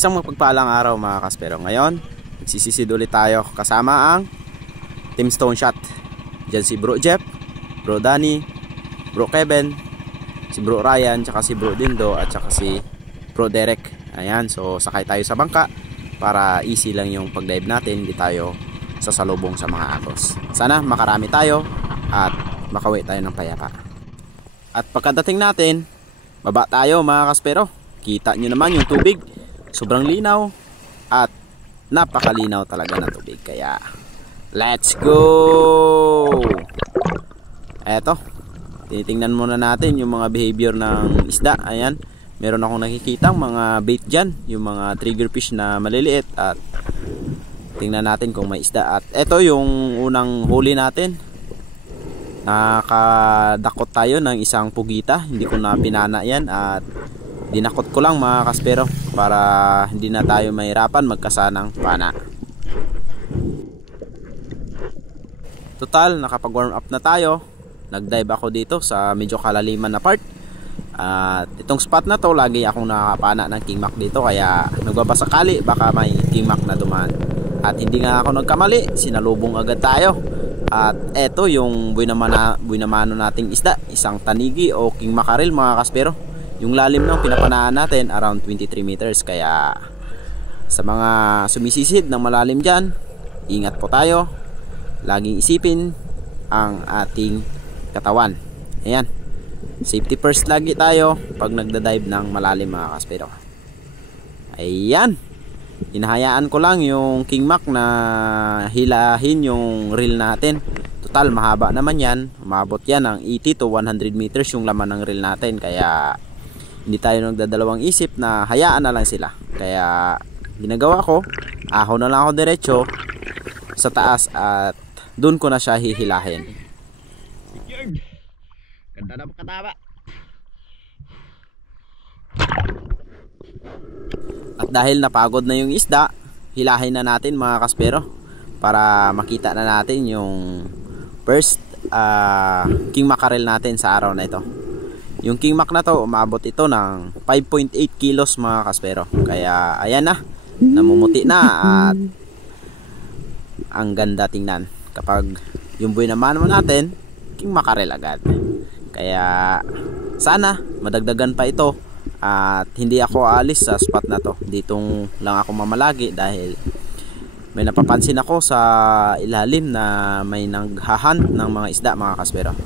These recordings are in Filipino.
Isang mapagpalang araw mga kaspero. Ngayon, nagsisisid ulit tayo kasama ang Team Stone Shot. Diyan si Bro Jeff, Bro Danny, Bro Kevin, si Bro Ryan, tsaka si Bro Dindo, at tsaka si Bro Derek. Ayan, so sakay tayo sa bangka para easy lang yung pag-dive natin. Hindi tayo sasalubong sa mga agos. Sana makarami tayo at makauwi tayo ng payapa. At pagkadating natin, baba tayo mga kaspero. Kita nyo naman yung tubig, sobrang linaw at napakalinaw talaga ng tubig. Kaya let's go! Eto, tinitingnan muna natin yung mga behavior ng isda. Ayan, meron akong nakikitang mga bait dyan, yung mga triggerfish na maliliit. At tingnan natin kung may isda. At eto yung unang huli natin. Nakadakot tayo ng isang pugita. Hindi ko na pinana yan at dinakot ko lang mga kaspero para hindi na tayo mahirapan magkasanang pana. Total, nakapag warm up na tayo. Nag-dive ako dito sa medyo kalaliman na part. At itong spot na to, lagi akong nakakapana ng kingmac dito. Kaya nagbabasakali baka may kingmac na dumaan. At hindi nga ako nagkamali, sinalubong agad tayo. At eto yung buhay namano nating isda, isang tanigi o king mackerel mga kaspero. Yung lalim ng pinapanaan natin around 23 meters. Kaya sa mga sumisisid ng malalim dyan, ingat po tayo. Laging isipin ang ating katawan. Ayan, safety first lagi tayo pag nagda-dive ng malalim mga kaspero. Ayan, hinahayaan ko lang yung kingmac na hilahin yung reel natin. Total mahaba naman yan, umabot yan ng 80 to 100 meters yung laman ng reel natin. Kaya hindi tayo nagdadalawang isip na hayaan na lang sila. Kaya ginagawa ko, ahon na lang ako diretso sa taas at doon ko na siya hihilahin. Secured. Ganda na kataba. At dahil napagod na yung isda, hilahin na natin mga kaspero para makita na natin yung first king mackerel natin sa araw na ito. Yung kingmac na to, umabot ito ng 5.8 kilos mga kaspero. Kaya ayan na, namumuti na at ang ganda tingnan kapag yung buhay naman natin king mackerel agad. Kaya sana madagdagan pa ito at hindi ako aalis sa spot na to. Ditong lang ako mamalagi dahil may napapansin ako sa ilalim na may naghahunt ng mga isda mga kaspero.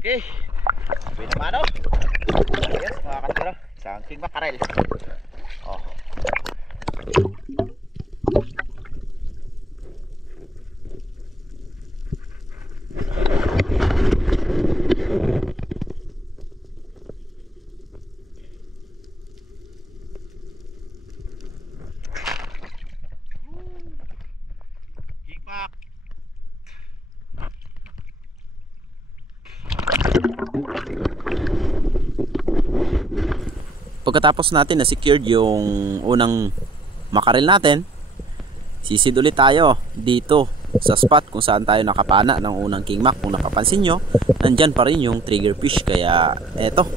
Okay, sabi naman o. Yes mga kaspero, isang king mackerel. Oh. King mac. Pagkatapos natin na secured yung unang mackerel natin, sisid ulit tayo dito sa spot kung saan tayo nakapana ng unang kingmac. Kung napapansin nyo, nandyan pa rin yung triggerfish. Kaya eto,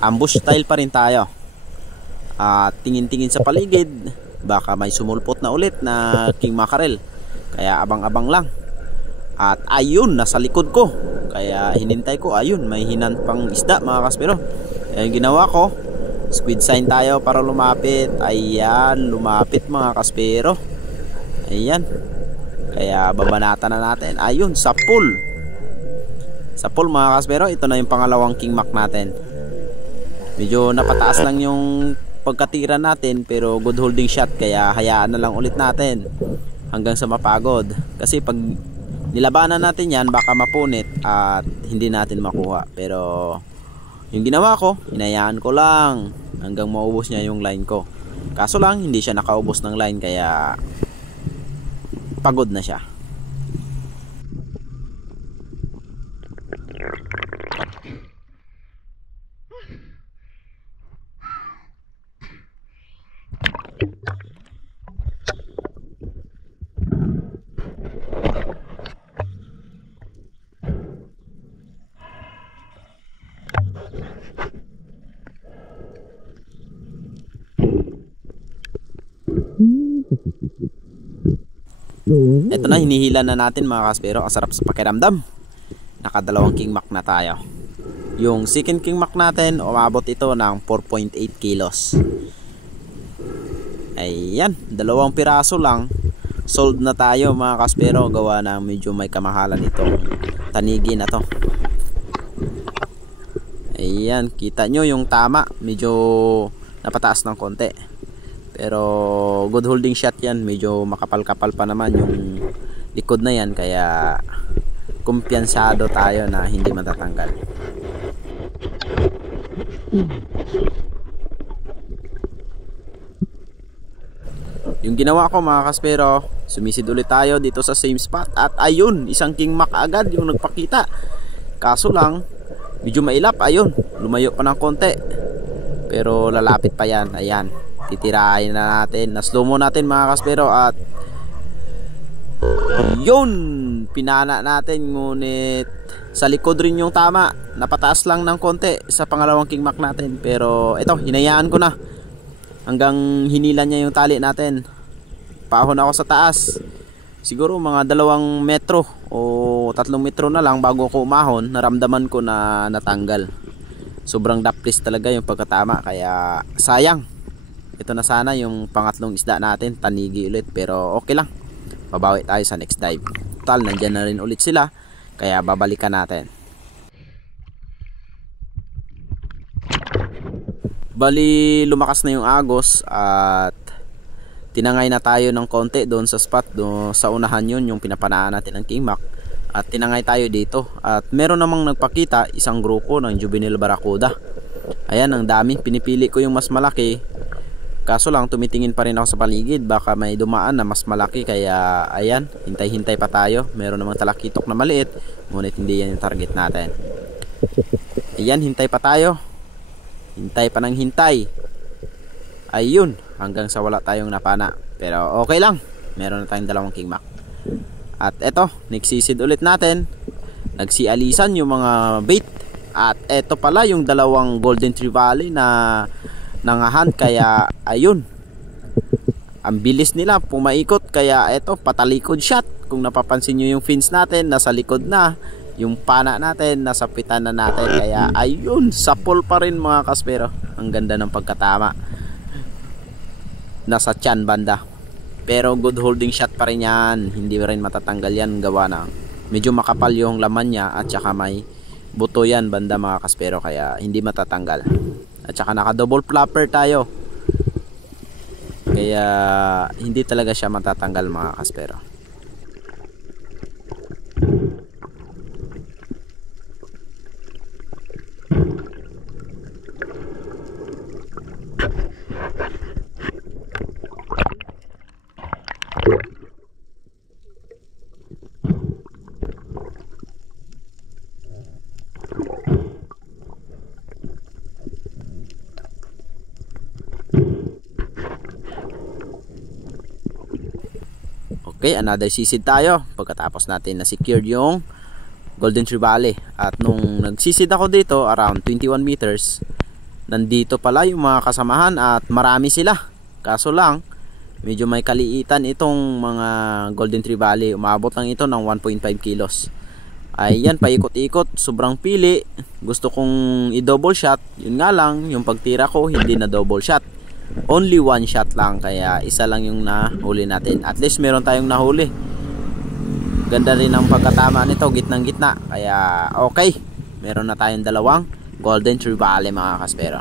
ambush style pa rin tayo. Tingin-tingin sa paligid, baka may sumulpot na ulit na king mackerel. Kaya abang-abang lang. At ayun, nasa likod ko. Kaya hinintay ko, ayun, may hinantpang isda mga kaspero. Kaya yung ginawa ko, squid sign tayo para lumapit. Ayan, lumapit mga kaspero. Ayan, kaya babanatan na natin. Ayun, sa pool. Sa pool mga kaspero, ito na yung pangalawang kingmac natin. Medyo napataas lang yung pagkatira natin, pero good holding shot. Kaya hayaan na lang ulit natin hanggang sa mapagod. Kasi pag nilabanan natin yan, baka mapunit at hindi natin makuha. Pero Yung ginawa ko, hinayaan ko lang hanggang maubos niya yung line ko. Kaso lang, hindi siya nakaubos ng line kaya pagod na siya. Ito na, hinihila na natin mga kaspero. Ang sarap sa pakiramdam. Nakadalawang King Mac na tayo. Yung second King Mac natin, umabot ito ng 4.8 kilos. Ayan, dalawang piraso lang. Sold na tayo mga kaspero. Gawa na medyo may kamahalan itong tanigi na to. Ayan, kita nyo yung tama. Medyo napataas ng konti. Pero good holding shot yan. Medyo makapal-kapal pa naman yung likod na yan. Kaya kumpiyansado tayo na hindi matatanggal. Yung ginawa ko mga kaspero, sumisid ulit tayo dito sa same spot. At ayun, isang King Mac agad yung nagpakita. Kaso lang, medyo mailap. Ayun, lumayo pa ng konti. Pero lalapit pa yan. Ayan, titirahin na natin. Na-slow mo natin mga kaspero. At yun, pinana natin. Ngunit sa likod rin yung tama. Napataas lang ng konti sa pangalawang King Mac natin. Pero ito, hinayaan ko na hanggang hinila niya yung tali natin. Paahon ako sa taas. Siguro mga 2 metro o 3 metro na lang bago ako umahon. Naramdaman ko na natanggal. Sobrang daplis talaga yung pagkatama. Kaya sayang. Ito na sana yung pangatlong isda natin. Tanigi ulit. Pero okay lang. Babawi tayo sa next dive. Total, nandyan na rin ulit sila. Kaya babalikan natin. Bali, lumakas na yung agos. At tinangay na tayo ng konti doon sa spot. Doon sa unahan yun, yung pinapanaan natin ng King Mac. At tinangay tayo dito. At meron namang nagpakita, isang grupo ng juvenile barracuda. Ayan, ang dami. Pinipili ko yung mas malaki. Kaso lang, tumitingin pa rin ako sa paligid. Baka may dumaan na mas malaki. Kaya, ayan, hintay-hintay pa tayo. Meron namang talakitok na maliit. Ngunit hindi yan yung target natin. Ayan, hintay pa tayo. Hintay pa ng hintay. Ayun, hanggang sa wala tayong napana. Pero okay lang. Meron na tayong 2 King Mac. At eto, nagsisid ulit natin. Nagsialisan yung mga bait. At eto pala yung 2 Golden Trevally na nangahan. Kaya ayun, ang bilis nila pumaikot. Kaya eto, patalikod shot. Kung napapansin nyo yung fins natin, nasa likod na. Yung pana natin, nasa pitan na natin. Kaya ayun, sapol pa rin mga kaspero. Ang ganda ng pagkatama. Nasa tiyan banda. Pero good holding shot pa rin yan. Hindi rin matatanggal yan. Gawa na medyo makapal yung laman niya. At saka may buto yan banda mga kaspero. Kaya hindi matatanggal. At saka naka double flapper tayo. Kaya hindi talaga siya matatanggal mga kaspero. Okay, another sisid tayo pagkatapos natin na-secured yung Golden Trevally. At nung nagsisid ako dito around 21 meters, nandito pala yung mga kasamahan at marami sila. Kaso lang, medyo may kaliitan itong mga Golden Trevally. Umabot lang ito ng 1.5 kilos. Ayan, paikot-ikot, sobrang pili. Gusto kong i-double shot. Yun nga lang, yung pagtira ko hindi na double shot. Only 1 shot lang, kaya isa lang yung nahuli natin. At least meron tayong nahuli. Ganda rin ang pagkatama nito, gitnang gitna. Kaya okay, meron na tayong 2 Golden Trevally mga kaspero.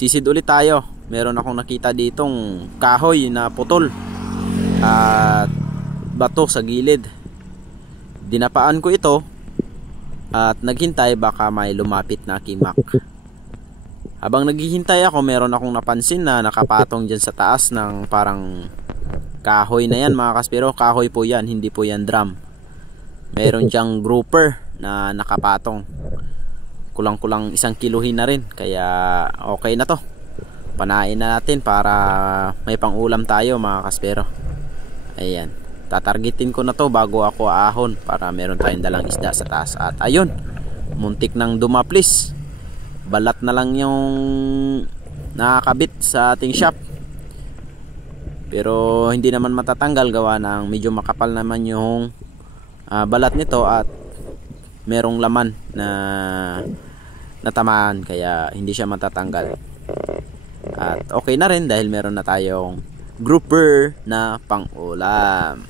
sisid ulit tayo. Meron akong nakita ditong kahoy na putol at bato sa gilid. Dinapaan ko ito at naghintay baka may lumapit na kimak. Habang naghihintay ako, meron akong napansin na nakapatong dyan sa taas ng parang kahoy na yan mga kaspero. Kahoy po yan, hindi po yan drum. Meron dyang grouper na nakapatong. Kulang-kulang 1 kiluhin na rin, kaya okay na to. Panain na natin para may pang-ulam tayo mga kaspero. Ayan, tatargetin ko na to bago ako ahon para meron tayong dalang isda sa taas. At ayun, muntik nang dumaplis. Balat na lang yung nakakabit sa ating shop, pero hindi naman matatanggal gawa ng medyo makapal naman yung balat nito at merong laman na natamaan, kaya hindi siya matatanggal. At okay na rin dahil meron na tayong grouper na pang-ulam.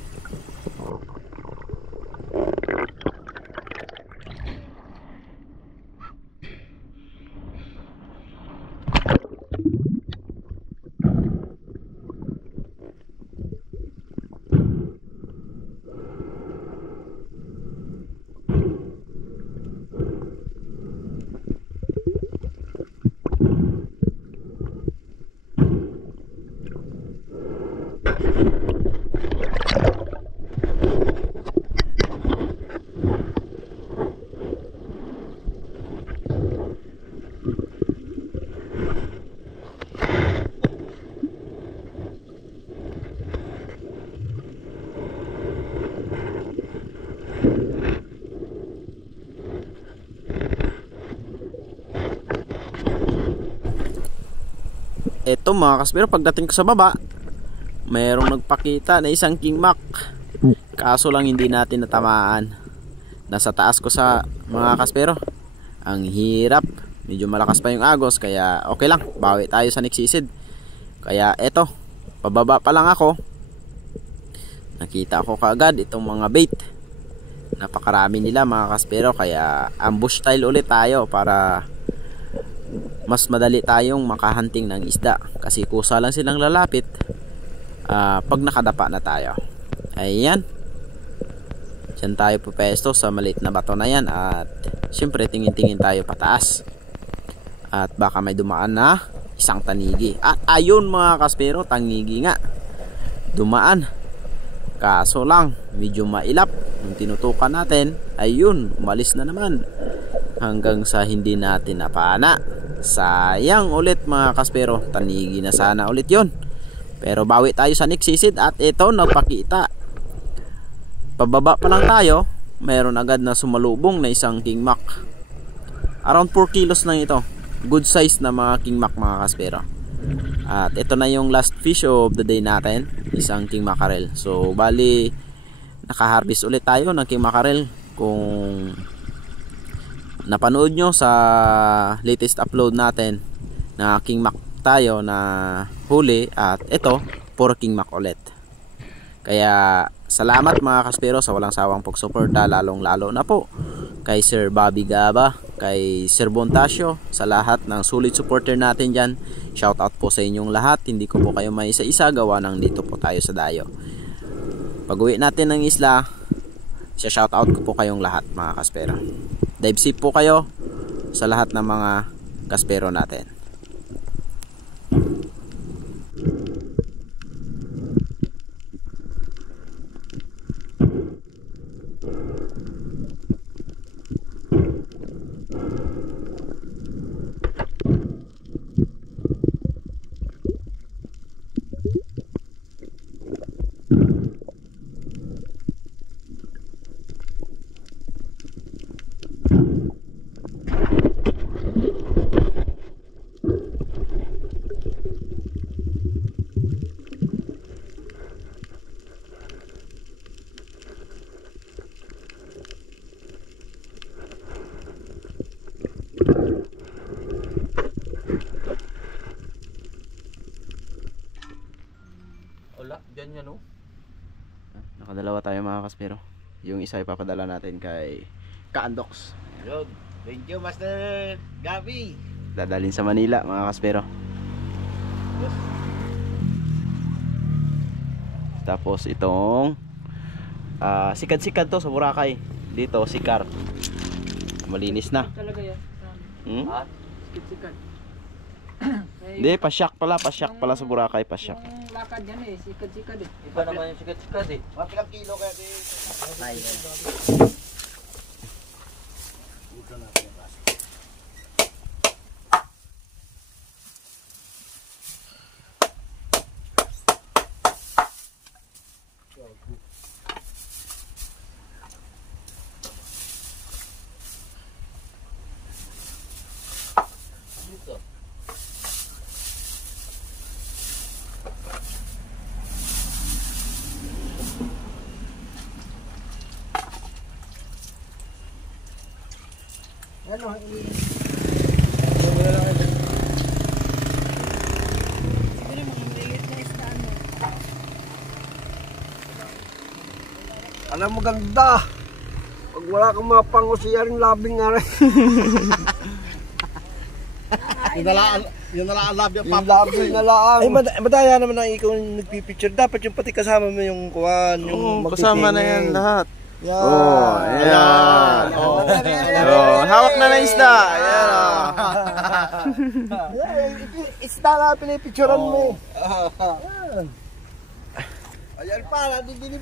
Eto mga kaspero, pagdating ko sa baba, mayroong nagpakita na isang kingmak. Kaso lang hindi natin natamaan. Nasa taas ko sa mga kaspero. Ang hirap. Medyo malakas pa yung agos, kaya okay lang. Bawi tayo sa nagsisid. Kaya eto, pababa pa lang ako. Nakita ko kaagad itong mga bait. Napakarami nila mga kaspero, kaya ambush style ulit tayo para mas madali tayong makahunting ng isda, kasi kusa lang silang lalapit pag nakadapa na tayo. Ayan, dyan tayo pupesto sa maliit na bato na yan at syempre tingin-tingin tayo pataas at baka may dumaan na isang tanigi. At ayun mga kaspero, tanigi nga dumaan, kaso lang medyo mailap. Nung tinutukan natin, ayun, umalis na naman hanggang sa hindi natin napana. Sayang ulit mga kaspero, tanigi na sana ulit yon. Pero bawi tayo sa nagsisid at ito nagpakita. Pababa pa lang tayo, mayroon agad na sumalubong na isang kingmak. Around 4 kilos lang ito. Good size na mga kingmak mga kaspero. At ito na yung last fish of the day natin, isang king mackerel. So bali nakaharvest ulit tayo ng king mackerel. Kung napanood nyo sa latest upload natin na king mac tayo na huli, at ito puro king mac ulit. Kaya salamat mga kaspero sa walang sawang pagsuporta, lalong lalo na po kay Sir Bobby Gaba, kay Sir Bontasio, sa lahat ng solid supporter natin dyan. Shout out po sa inyong lahat. Hindi ko po kayo may isa-isa gawa ng dito po tayo sa dayo. Pag uwi natin ng isla, shout out ko po kayong lahat mga kaspero. Dive safe po kayo sa lahat ng mga kaspero natin. Wala, dyan yan oh. Nakadalawa tayo mga kaspero. Yung isa ipapadala natin kay Kaandox. Yun. Thank you, Master Gabi. Dadalhin sa Manila mga kaspero. Tapos itong sikad-sikad to sa Boracay. Dito sikar. Malinis na. Talaga yan. Ha? Sikit-sikit. Hindi, pasyak pala sa Boracay, pasyak. Yung lakad yan eh, sikad-sikad eh. Iba naman yung sikat-sikat eh. Mga pilang kilo kaya di. Ano, Alam mo ganda. Pag wala kang mga pangusiyaring labing nga rin. Yun na lang ang love Yung labing na lang. Ay, madaya naman ang ikaw yung nagpipicture. Dapat yung pati kasama mo yung kuwan, yung Kasama na yan magtitingin. lahat. Yan. Oh, ayan. Oh. Oh, hawak na ng isda. Ayan. Oh. Isda na pinipicturean mo. Ayan pa, nandun din